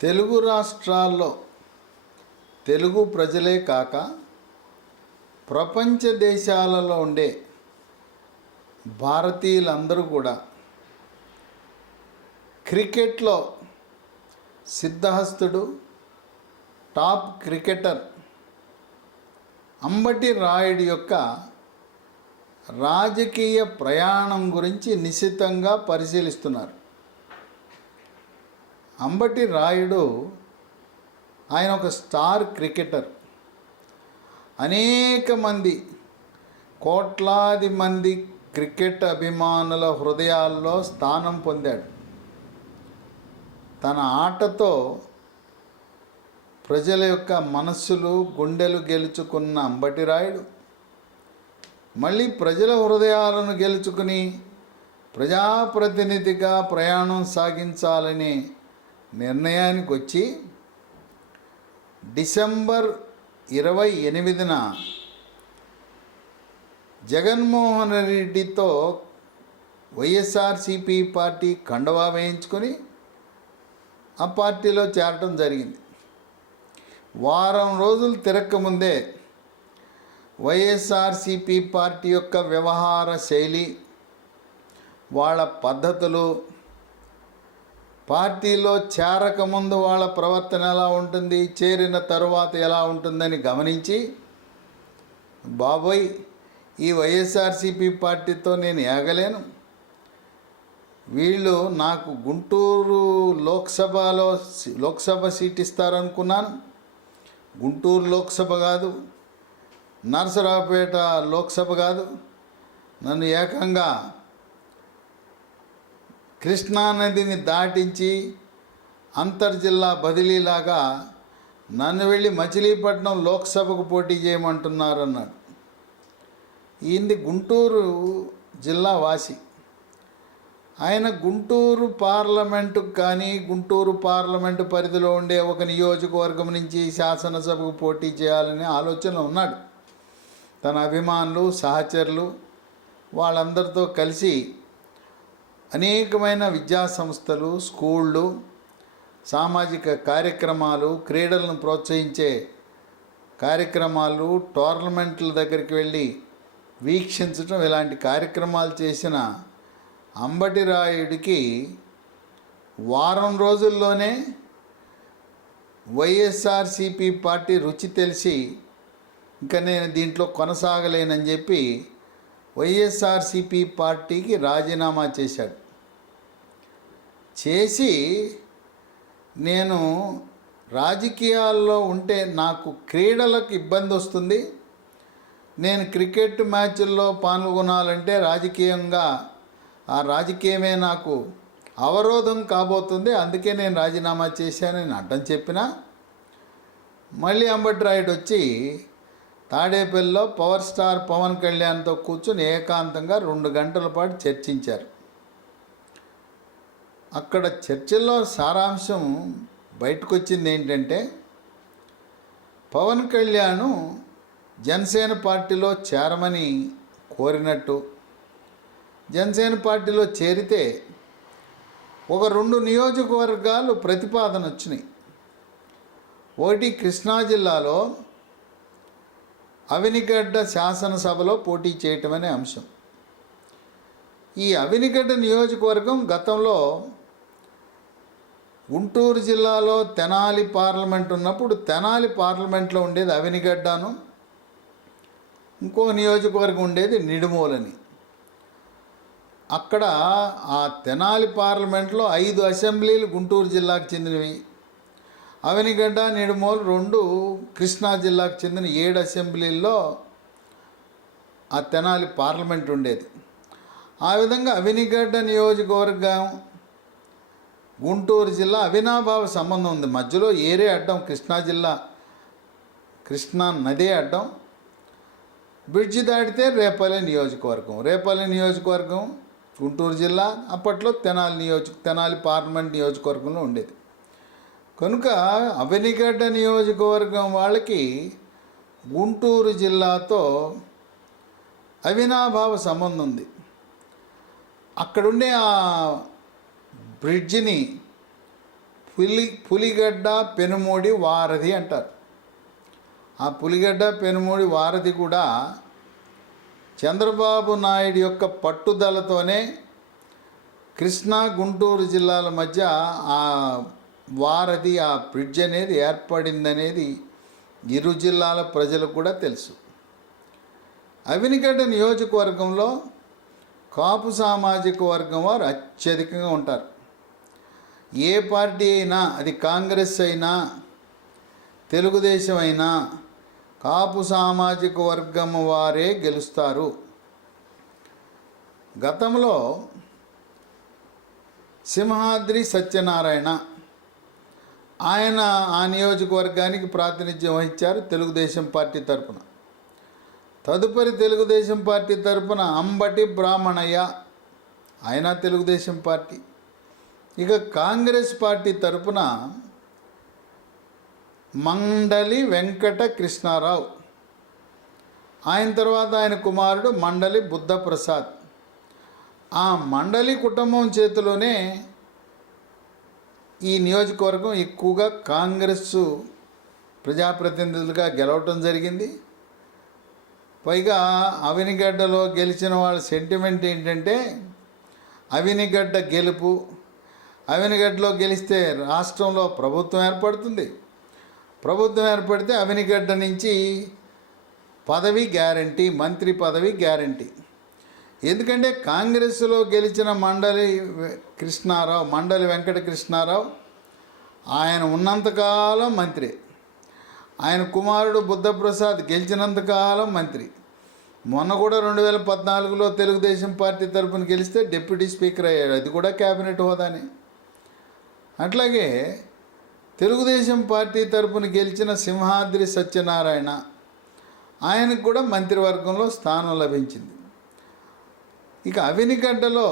తెలుగు రాష్ట్రాల్లో తెలుగు ప్రజలే కాక ప్రపంచ దేశాలలో ఉండే భారతీయులందరూ కూడా క్రికెట్లో సిద్ధహస్తుడు టాప్ క్రికెటర్ అంబటి రాయుడు యొక్క రాజకీయ ప్రయాణం గురించి నిశితంగా పరిశీలిస్తున్నారు. అంబటి రాయుడు ఆయన ఒక స్టార్ క్రికెటర్. అనేక మంది కోట్లాది మంది క్రికెట్ అభిమానుల హృదయాల్లో స్థానం పొందాడు. తన ఆటతో ప్రజల యొక్క మనస్సులు గుండెలు గెలుచుకున్న అంబటి రాయుడు మళ్ళీ ప్రజల హృదయాలను గెలుచుకుని ప్రజాప్రతినిధిగా ప్రయాణం సాగించాలనే నిర్ణయానికి వచ్చి డిసెంబర్ 28న జగన్మోహన్ రెడ్డితో వైఎస్ఆర్సీపీ పార్టీ కండువా వేయించుకొని ఆ పార్టీలో చేరటం జరిగింది. వారం రోజులు తిరక్కముందే వైఎస్ఆర్సీపీ పార్టీ యొక్క వ్యవహార శైలి, వాళ్ళ పద్ధతులు, పార్టీలో చేరకముందు వాళ్ళ ప్రవర్తన ఎలా ఉంటుంది, చేరిన తరువాత ఎలా ఉంటుందని గమనించి, బాబోయ్ ఈ వైఎస్ఆర్సీపీ పార్టీతో నేను ఏగలేను, వీళ్ళు నాకు గుంటూరు లోక్సభ సీట్ ఇస్తారనుకున్నాను, గుంటూరు లోక్సభ కాదు, నరసరావుపేట లోక్సభ కాదు, నన్ను ఏకంగా కృష్ణానదిని దాటించి అంతర్జిల్లా బదిలీలాగా నన్ను వెళ్ళి మచిలీపట్నం లోక్సభకు పోటీ చేయమంటున్నారన్నాడు. ఈయనది గుంటూరు జిల్లా వాసి. ఆయన గుంటూరు పార్లమెంటుకు కానీ గుంటూరు పార్లమెంటు పరిధిలో ఉండే ఒక నియోజకవర్గం నుంచి శాసనసభకు పోటీ చేయాలనే ఆలోచనలో ఉన్నాడు. తన అభిమానులు, సహచరులు వాళ్ళందరితో కలిసి అనేకమైన విద్యా సంస్థలు, స్కూళ్ళు, సామాజిక కార్యక్రమాలు, క్రీడలను ప్రోత్సహించే కార్యక్రమాలు, టోర్నమెంట్ల దగ్గరికి వెళ్ళి వీక్షించడం, ఇలాంటి కార్యక్రమాలు చేసిన అంబటి రాయుడికి వారం రోజుల్లోనే వైఎస్ఆర్సీపీ పార్టీ రుచి తెలిసి ఇంకా నేను దీంట్లో కొనసాగలేనని చెప్పి వైఎస్ఆర్సీపీ పార్టీకి రాజీనామా చేశాడు. చేసి నేను రాజకీయాల్లో ఉంటే నాకు క్రీడలకు ఇబ్బంది వస్తుంది, నేను క్రికెట్ మ్యాచ్ల్లో పాల్గొనాలంటే రాజకీయంగా ఆ రాజకీయమే నాకు అవరోధం కాబోతుంది, అందుకే నేను రాజీనామా చేశానని అడ్డం చెప్పినా మళ్ళీ అంబటి రాయుడు వచ్చి తాడేపల్లిలో పవర్ స్టార్ పవన్ కళ్యాణ్తో కూర్చొని ఏకాంతంగా 2 గంటల పాటు చర్చించారు. అక్కడ చర్చల్లో సారాంశం బయటకు వచ్చింది ఏంటంటే, పవన్ కళ్యాణ్ జనసేన పార్టీలో చేరమని కోరినట్టు, జనసేన పార్టీలో చేరితే ఒక 2 నియోజకవర్గాలు ప్రతిపాదన వచ్చినాయి. ఒకటి కృష్ణా జిల్లాలో అవినిగడ్డ శాసనసభలో పోటీ చేయటం అనే అంశం. ఈ అవినిగడ్డ నియోజకవర్గం గతంలో గుంటూరు జిల్లాలో తెనాలి పార్లమెంట్ ఉన్నప్పుడు తెనాలి పార్లమెంట్లో ఉండేది అవినిగడ్డను, ఇంకో నియోజకవర్గం ఉండేది నిడుమోలని. అక్కడ ఆ తెనాలి పార్లమెంట్లో 5 అసెంబ్లీలు గుంటూరు జిల్లాకు చెందినవి, అవినిగడ్డ, నిడుమోలు 2 కృష్ణా జిల్లాకు చెందిన 7 అసెంబ్లీల్లో ఆ తెనాలి పార్లమెంట్ ఉండేది. ఆ విధంగా అవినిగడ్డ నియోజకవర్గం గుంటూరు జిల్లా అవినాభావ సంబంధం ఉంది. మధ్యలో ఏరే అడ్డం, కృష్ణా నదే అడ్డం. బ్రిడ్జి దాటితే రేపల్లె నియోజకవర్గం గుంటూరు జిల్లా, అప్పట్లో తెనాలి పార్లమెంట్ నియోజకవర్గంలో ఉండేది. కనుక అవినిగడ్డ నియోజకవర్గం వాళ్ళకి గుంటూరు జిల్లాతో అవినాభావ సంబంధం ఉంది. అక్కడుండే ఆ బ్రిడ్జిని పులిగడ్డ పెనుమూడి వారధి అంటారు. ఆ పులిగడ్డ పెనుమూడి వారధి కూడా చంద్రబాబు నాయుడు యొక్క పట్టుదలతోనే కృష్ణా గుంటూరు జిల్లాల మధ్య ఆ వారధి, ఆ బ్రిడ్జ్ అనేది ఏర్పడిందనేది ఇరు జిల్లాల ప్రజలకు కూడా తెలుసు. అవినిగడ్డ నియోజకవర్గంలో కాపు సామాజిక వర్గం వారు అత్యధికంగా ఉంటారు. ఏ పార్టీ అయినా, అది కాంగ్రెస్ అయినా తెలుగుదేశం అయినా, కాపు సామాజిక వర్గం వారే గెలుస్తారు. గతంలో సింహాద్రి సత్యనారాయణ ఆయన ఆ నియోజకవర్గానికి ప్రాతినిధ్యం వహించారు తెలుగుదేశం పార్టీ తరపున. తదుపరి తెలుగుదేశం పార్టీ తరపున అంబటి బ్రాహ్మణయ్య, ఆయన తెలుగుదేశం పార్టీ. ఇక కాంగ్రెస్ పార్టీ తరపున మండలి వెంకట కృష్ణారావు, ఆయన తర్వాత ఆయన కుమారుడు మండలి బుద్ధప్రసాద్. ఆ మండలి కుటుంబం చేతిలోనే ఈ నియోజకవర్గం ఎక్కువగా కాంగ్రెస్ ప్రజాప్రతినిధులుగా గెలవటం జరిగింది. పైగా అవినిగడ్డలో గెలిచిన వాళ్ళ సెంటిమెంట్ ఏంటంటే, అవినిగడ్డ గెలుపు, అవినిగడ్డలో గెలిస్తే రాష్ట్రంలో ప్రభుత్వం ఏర్పడుతుంది, ప్రభుత్వం ఏర్పడితే అవినిగడ్డ నుంచి పదవి గ్యారంటీ, మంత్రి పదవి గ్యారంటీ. ఎందుకంటే కాంగ్రెస్లో గెలిచిన మండలి వెంకట కృష్ణారావు ఆయన ఉన్నంతకాలం మంత్రి, ఆయన కుమారుడు బుద్ధప్రసాద్ గెలిచినంతకాలం మంత్రి. మొన్న కూడా 2014లో తెలుగుదేశం పార్టీ తరపున గెలిస్తే డిప్యూటీ స్పీకర్ అయ్యాడు, అది కూడా క్యాబినెట్ హోదానే. అట్లాగే తెలుగుదేశం పార్టీ తరపున గెలిచిన సింహాద్రి సత్యనారాయణ, ఆయనకు కూడా మంత్రివర్గంలో స్థానం లభించింది. ఇక అవినిగడ్డలో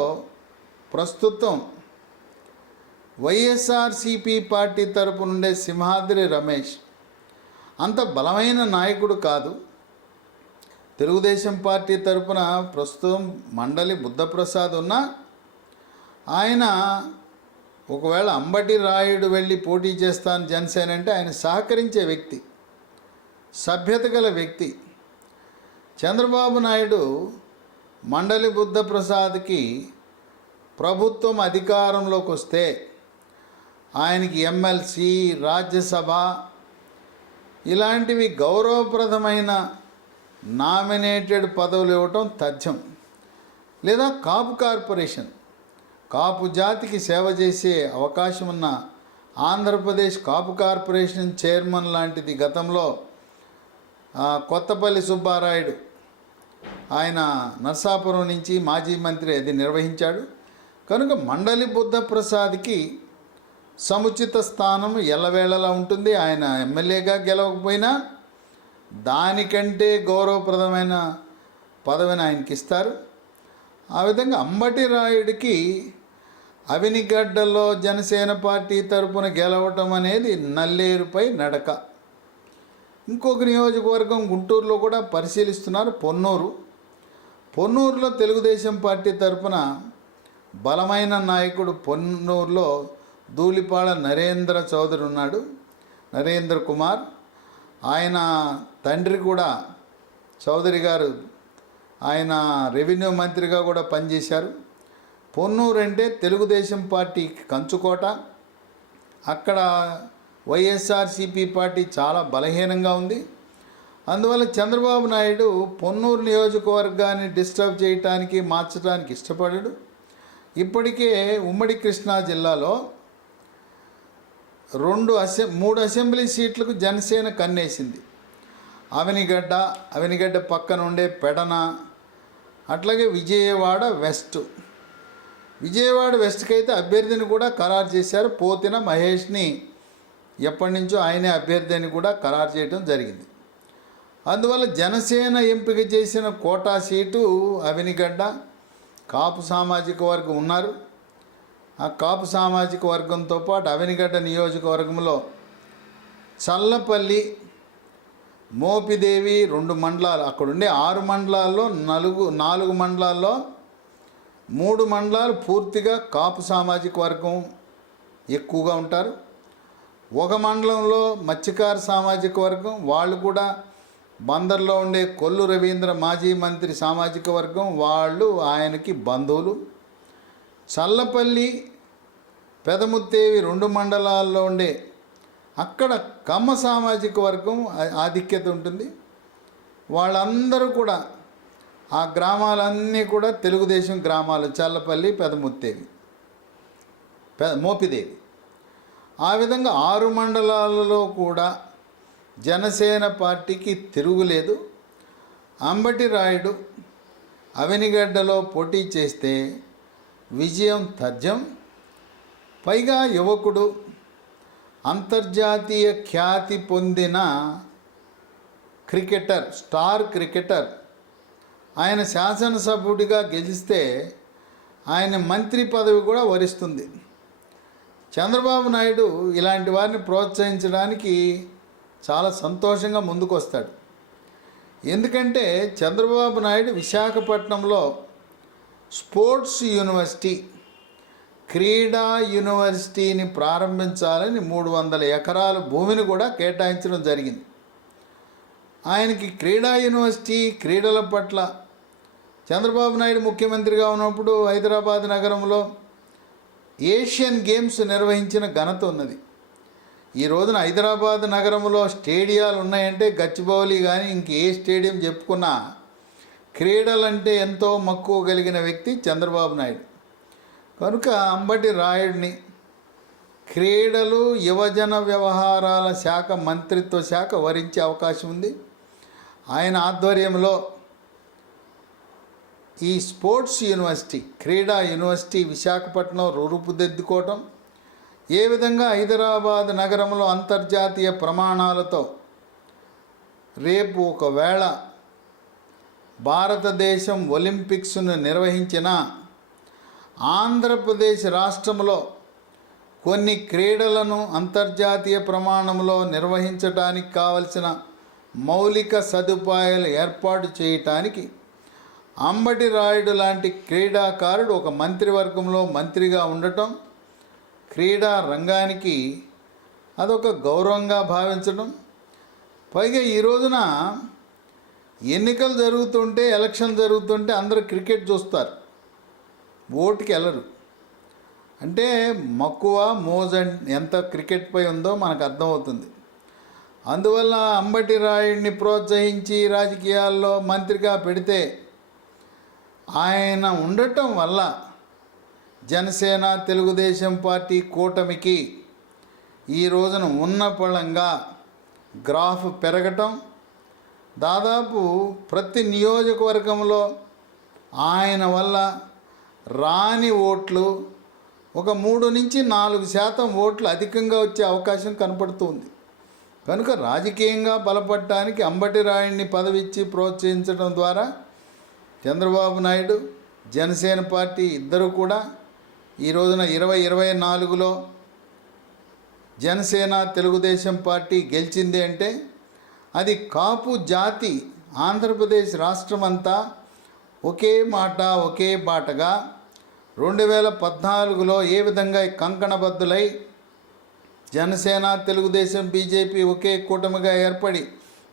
ప్రస్తుతం వైఎస్ఆర్సిపి పార్టీ తరపు నుండే సింహాద్రి రమేష్ అంత బలమైన నాయకుడు కాదు. తెలుగుదేశం పార్టీ తరపున ప్రస్తుతం మండలి బుద్ధప్రసాద్ ఉన్నా, ఆయన ఒకవేళ అంబటి రాయుడు వెళ్ళి పోటీ చేస్తాను జనసేన అంటే ఆయన సహకరించే వ్యక్తి, సభ్యత గల వ్యక్తి. చంద్రబాబు నాయుడు మండలి బుద్ధప్రసాద్కి ప్రభుత్వం అధికారంలోకి వస్తే ఆయనకి ఎమ్మెల్సీ, రాజ్యసభ ఇలాంటివి గౌరవప్రదమైన నామినేటెడ్ పదవులు ఇవ్వటం తథ్యం. లేదా కాపు కార్పొరేషన్, కాపు జాతికి సేవ చేసే అవకాశం ఉన్న ఆంధ్రప్రదేశ్ కాపు కార్పొరేషన్ చైర్మన్ లాంటిది గతంలో కొత్తపల్లి సుబ్బారాయుడు, ఆయన నర్సాపురం నుంచి మాజీ మంత్రి, అది నిర్వహించాడు. కనుక మండలి బుద్ధప్రసాద్కి సముచిత స్థానం ఎల్లవేళలా ఉంటుంది. ఆయన ఎమ్మెల్యేగా గెలవకపోయినా దానికంటే గౌరవప్రదమైన పదవిని ఆయనకి ఇస్తారు. ఆ విధంగా అంబటి రాయుడికి అవినిగడ్డలో జనసేన పార్టీ తరపున గెలవటం అనేది నల్లేరుపై నడక. ఇంకొక నియోజకవర్గం గుంటూరులో కూడా పరిశీలిస్తున్నారు, పొన్నూరులో తెలుగుదేశం పార్టీ తరపున బలమైన నాయకుడు పొన్నూరులో ధూళిపాళ నరేంద్ర చౌదరి ఉన్నాడు, నరేంద్ర కుమార్. ఆయన తండ్రి కూడా చౌదరి గారు, ఆయన రెవెన్యూ మంత్రిగా కూడా పనిచేశారు. పొన్నూరు అంటే తెలుగుదేశం పార్టీకి కంచుకోట. అక్కడ వైఎస్ఆర్సిపి పార్టీ చాలా బలహీనంగా ఉంది. అందువల్ల చంద్రబాబు నాయుడు పొన్నూరు నియోజకవర్గాన్ని డిస్టర్బ్ చేయటానికి, మార్చడానికి ఇష్టపడడు. ఇప్పటికే ఉమ్మడి కృష్ణా జిల్లాలో 3 అసెంబ్లీ సీట్లకు జనసేన కన్నేసింది. అవినిగడ్డ పక్కన ఉండే పెడన, అట్లాగే విజయవాడ వెస్ట్కి అయితే అభ్యర్థిని కూడా ఖరారు చేశారు. పోతిన మహేష్ని ఎప్పటి నుంచో ఆయనే అభ్యర్థి అని కూడా ఖరారు చేయడం జరిగింది. అందువల్ల జనసేన ఎంపిక చేసిన కోటా సీటు అవినిగడ్డ. కాపు సామాజిక వర్గం ఉన్నారు. ఆ కాపు సామాజిక వర్గంతో పాటు అవినిగడ్డ నియోజకవర్గంలో చల్లపల్లి, మోపిదేవి 2 మండలాలు, అక్కడుండే 6 మండలాల్లో 4 మండలాల్లో 3 మండలాలు పూర్తిగా కాపు సామాజిక వర్గం ఎక్కువగా ఉంటారు. ఒక మండలంలో మత్స్యకార సామాజిక వర్గం, వాళ్ళు కూడా బందర్లో ఉండే కొల్లు రవీంద్ర మాజీ మంత్రి సామాజిక వర్గం, వాళ్ళు ఆయనకి బంధువులు. చల్లపల్లి, పెదముత్తేవి 2 మండలాల్లో ఉండే అక్కడ కమ్మ సామాజిక వర్గం ఆధిక్యత ఉంటుంది. వాళ్ళందరూ కూడా ఆ గ్రామాలన్నీ కూడా తెలుగుదేశం గ్రామాలు, చల్లపల్లి, పెదముత్తేవి, మోపిదేవి. ఆ విధంగా 6 మండలాలలో కూడా జనసేన పార్టీకి తిరుగులేదు. అంబటి రాయుడు అవనిగడ్డలో పోటీ చేస్తే విజయం తథ్యం. పైగా యువకుడు, అంతర్జాతీయ ఖ్యాతి పొందిన క్రికెటర్, స్టార్ క్రికెటర్. ఆయన శాసనసభ్యుడిగా గెలిస్తే ఆయన మంత్రి పదవి కూడా వరిస్తుంది. చంద్రబాబు నాయుడు ఇలాంటి వారిని ప్రోత్సహించడానికి చాలా సంతోషంగా ముందుకు వస్తాడు. ఎందుకంటే చంద్రబాబు నాయుడు విశాఖపట్నంలో స్పోర్ట్స్ యూనివర్సిటీ, క్రీడా యూనివర్సిటీని ప్రారంభించాలని 300 ఎకరాల భూమిని కూడా కేటాయించడం జరిగింది. ఆయనకి క్రీడా యూనివర్సిటీ, క్రీడల పట్ల చంద్రబాబు నాయుడు ముఖ్యమంత్రిగా ఉన్నప్పుడు హైదరాబాద్ నగరంలో ఏషియన్ గేమ్స్ నిర్వహించిన ఘనత ఉన్నది. ఈ రోజున హైదరాబాద్ నగరంలో స్టేడియాలు ఉన్నాయంటే గచ్చిబౌలి కానీ ఇంకే స్టేడియం చెప్పుకున్నా క్రీడలంటే ఎంతో మక్కువ కలిగిన వ్యక్తి చంద్రబాబు నాయుడు. కనుక అంబటి రాయుడిని క్రీడలు, యువజన వ్యవహారాల శాఖ మంత్రిత్వ శాఖ వరించే అవకాశం ఉంది. ఆయన ఆధ్వర్యంలో ఈ స్పోర్ట్స్ యూనివర్సిటీ, క్రీడా యూనివర్సిటీ విశాఖపట్నం రూపుదిద్దుకోవటం, ఏ విధంగా హైదరాబాద్ నగరంలో అంతర్జాతీయ ప్రమాణాలతో రేపు ఒకవేళ భారతదేశం ఒలింపిక్స్ను నిర్వహించిన ఆంధ్రప్రదేశ్ రాష్ట్రంలో కొన్ని క్రీడలను అంతర్జాతీయ ప్రమాణంలో నిర్వహించడానికి కావలసిన మౌలిక సదుపాయాలు ఏర్పాటు చేయటానికి అంబటి రాయుడు లాంటి క్రీడాకారుడు ఒక మంత్రివర్గంలో మంత్రిగా ఉండటం, క్రీడా రంగానికి అదొక గౌరవంగా భావించడం. పైగా ఈ రోజున ఎన్నికలు జరుగుతుంటే, ఎలక్షన్ జరుగుతుంటే అందరూ క్రికెట్ చూస్తారు, ఓటుకి వెళ్ళరు. అంటే మక్కువ, మోజు ఎంత క్రికెట్పై ఉందో మనకు అర్థమవుతుంది. అందువల్ల అంబటి రాయుడిని ప్రోత్సహించి రాజకీయాల్లో మంత్రిగా పెడితే ఆయన ఉండటం వల్ల జనసేన, తెలుగుదేశం పార్టీ కూటమికి ఈ రోజున ఉన్నపళంగా గ్రాఫ్ పెరగటం, దాదాపు ప్రతి నియోజకవర్గంలో ఆయన వల్ల రాని ఓట్లు ఒక 3-4% ఓట్లు అధికంగా వచ్చే అవకాశం కనపడుతుంది. కనుక రాజకీయంగా బలపడటానికి అంబటి రాయుడిని పదవిచ్చి ప్రోత్సహించడం ద్వారా చంద్రబాబు నాయుడు, జనసేన పార్టీ ఇద్దరు కూడా ఈ రోజున 2024లో జనసేన, తెలుగుదేశం పార్టీ గెలిచింది అంటే అది కాపు జాతి ఆంధ్రప్రదేశ్ రాష్ట్రమంతా ఒకే మాట, ఒకే బాటగా 2014లో ఏ విధంగా కంకణబద్దులై జనసేన, తెలుగుదేశం, బీజేపీ ఒకే కూటమిగా ఏర్పడి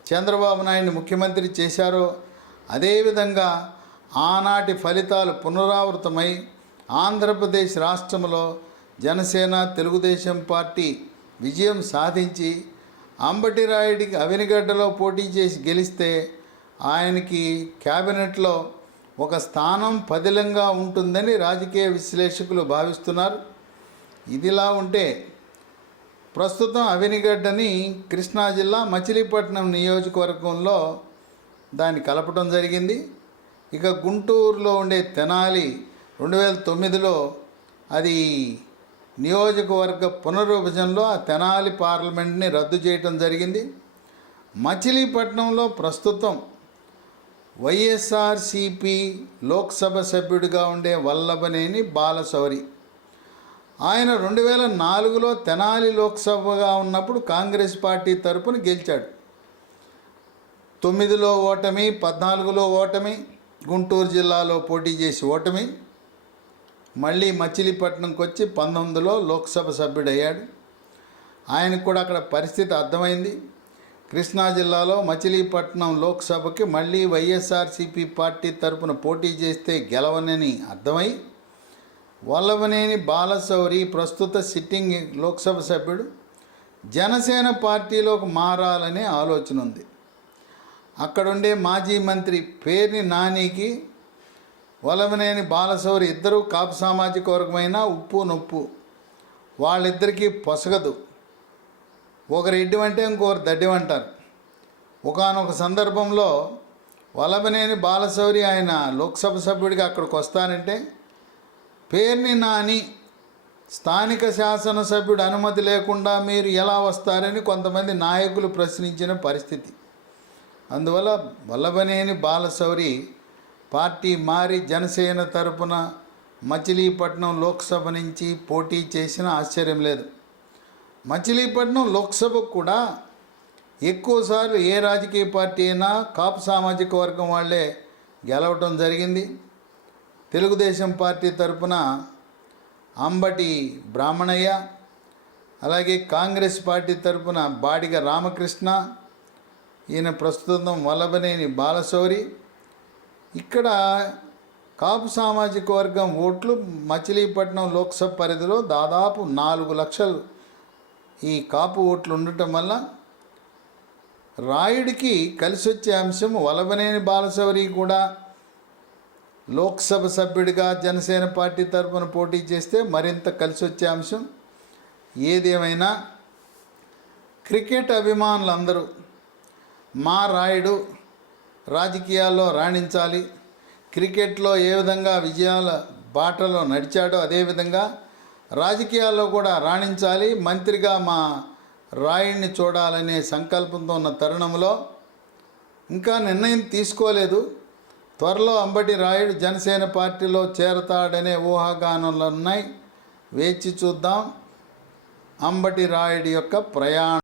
చంద్రబాబు నాయుడిని ముఖ్యమంత్రి చేశారో అదేవిధంగా ఆనాటి ఫలితాలు పునరావృతమై ఆంధ్రప్రదేశ్ రాష్ట్రంలో జనసేన, తెలుగుదేశం పార్టీ విజయం సాధించి అంబటి రాయుడికి అవనిగడ్డలో పోటీ చేసి గెలిస్తే ఆయనకి క్యాబినెట్లో ఒక స్థానం పదిలంగా ఉంటుందని రాజకీయ విశ్లేషకులు భావిస్తున్నారు. ఇదిలా ఉంటే ప్రస్తుతం అవనిగడ్డని కృష్ణా జిల్లా మచిలీపట్నం నియోజకవర్గంలో దాన్ని కలపడం జరిగింది. ఇక గుంటూరులో ఉండే తెనాలి 2009లో అది నియోజకవర్గ పునర్విభజనలో ఆ తెనాలి పార్లమెంట్ని రద్దు చేయటం జరిగింది. మచిలీపట్నంలో ప్రస్తుతం వైఎస్ఆర్సిపి లోక్సభ సభ్యుడిగా ఉండే వల్లభనేని బాలశౌరి, ఆయన 2004లో తెనాలి లోక్సభగా ఉన్నప్పుడు కాంగ్రెస్ పార్టీ తరపున గెలిచాడు. 9లో ఓటమి, 14లో ఓటమి, గుంటూరు జిల్లాలో పోటీ చేసి ఓటమి. మళ్ళీ మచిలీపట్నంకి వచ్చి 19లో లోక్సభ సభ్యుడయ్యాడు. ఆయనకు కూడా అక్కడ పరిస్థితి అర్థమైంది. కృష్ణా జిల్లాలో మచిలీపట్నం లోక్సభకి మళ్ళీ వైఎస్ఆర్సీపీ పార్టీ తరపున పోటీ చేస్తే గెలవనని అర్థమై వల్లభనేని బాలశౌరి ప్రస్తుత సిట్టింగ్ లోక్సభ సభ్యుడు జనసేన పార్టీలోకి మారాలనే ఆలోచన ఉంది. అక్కడుండే మాజీ మంత్రి పేర్ని నానికి వల్లభనేని బాలశౌరి ఇద్దరూ కాపు సామాజిక వర్గమైన ఉప్పు నొప్పు, వాళ్ళిద్దరికీ పొసగదు. ఒకరు ఎడ్డివంటే ఇంకొకరు దడ్డివంటారు. ఒకానొక సందర్భంలో వల్లభనేని బాలశౌరి ఆయన లోక్సభ సభ్యుడిగా అక్కడికి వస్తానంటే పేర్ని నాని స్థానిక శాసనసభ్యుడు అనుమతి లేకుండా మీరు ఎలా వస్తారని కొంతమంది నాయకులు ప్రశ్నించిన పరిస్థితి. అందువల్ల వల్లభనేని బాలశౌరి పార్టీ మారి జనసేన తరపున మచిలీపట్నం లోక్సభ నుంచి పోటీ చేసిన ఆశ్చర్యం లేదు. మచిలీపట్నం లోక్సభకు కూడా ఎక్కువసార్లు ఏ రాజకీయ పార్టీ అయినా కాపు సామాజిక వర్గం వాళ్ళే గెలవటం జరిగింది. తెలుగుదేశం పార్టీ తరపున అంబటి బ్రాహ్మణయ్య, అలాగే కాంగ్రెస్ పార్టీ తరపున బాడిగ రామకృష్ణ, ఈయన ప్రస్తుతం వల్లభనేని బాలశౌరి. ఇక్కడ కాపు సామాజిక వర్గం ఓట్లు మచిలీపట్నం లోక్సభ పరిధిలో దాదాపు 4 లక్షలు ఈ కాపు ఓట్లు ఉండటం వల్ల రాయుడికి కలిసి వచ్చే అంశం. వల్లభనేని బాలశౌరి కూడా లోక్సభ సభ్యుడిగా జనసేన పార్టీ తరఫున పోటీ చేస్తే మరింత కలిసి వచ్చే అంశం. ఏదేమైనా క్రికెట్ అభిమానులందరూ మా రాయుడు రాజకీయాల్లో రాణించాలి, క్రికెట్లో ఏ విధంగా విజయాల బాటలో నడిచాడో అదేవిధంగా రాజకీయాల్లో కూడా రాణించాలి, మంత్రిగా మా రాయుడిని చూడాలనే సంకల్పంతో ఉన్న తరుణంలో ఇంకా నిర్ణయం తీసుకోలేదు. త్వరలో అంబటి రాయుడు జనసేన పార్టీలో చేరతాడనే ఊహాగానాలు ఉన్నాయి. వేచి చూద్దాం అంబటి రాయుడి యొక్క ప్రయాణం.